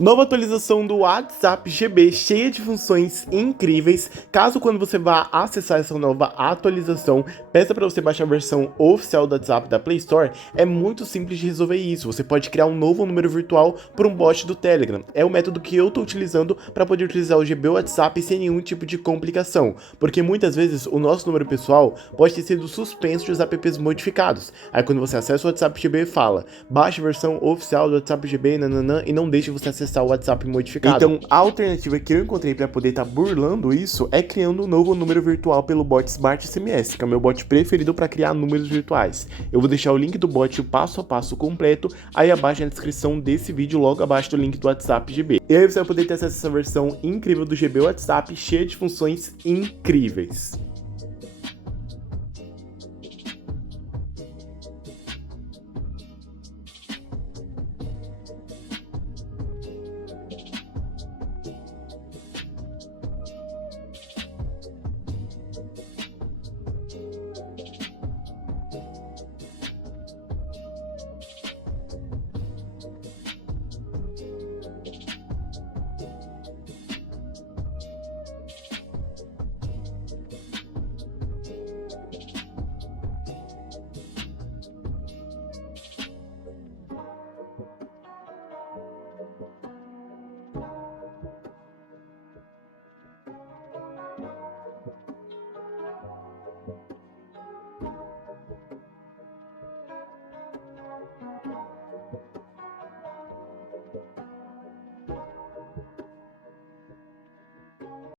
Nova atualização do WhatsApp GB, cheia de funções incríveis. Caso quando você vá acessar essa nova atualização, peça para você baixar a versão oficial do WhatsApp da Play Store, é muito simples de resolver isso. Você pode criar um novo número virtual por um bot do Telegram. É o método que eu estou utilizando para poder utilizar o GB WhatsApp sem nenhum tipo de complicação, porque muitas vezes o nosso número pessoal pode ter sido suspenso de apps modificados. Aí quando você acessa o WhatsApp GB, fala, baixe a versão oficial do WhatsApp GB, nananã, e não deixe você acessar o WhatsApp modificado. Então, a alternativa que eu encontrei para poder estar burlando isso é criando um novo número virtual pelo bot Smart SMS, que é o meu bot preferido para criar números virtuais. Eu vou deixar o link do bot passo a passo completo aí abaixo na descrição desse vídeo, logo abaixo do link do WhatsApp GB. E aí você vai poder ter acesso a essa versão incrível do GB WhatsApp, cheia de funções incríveis.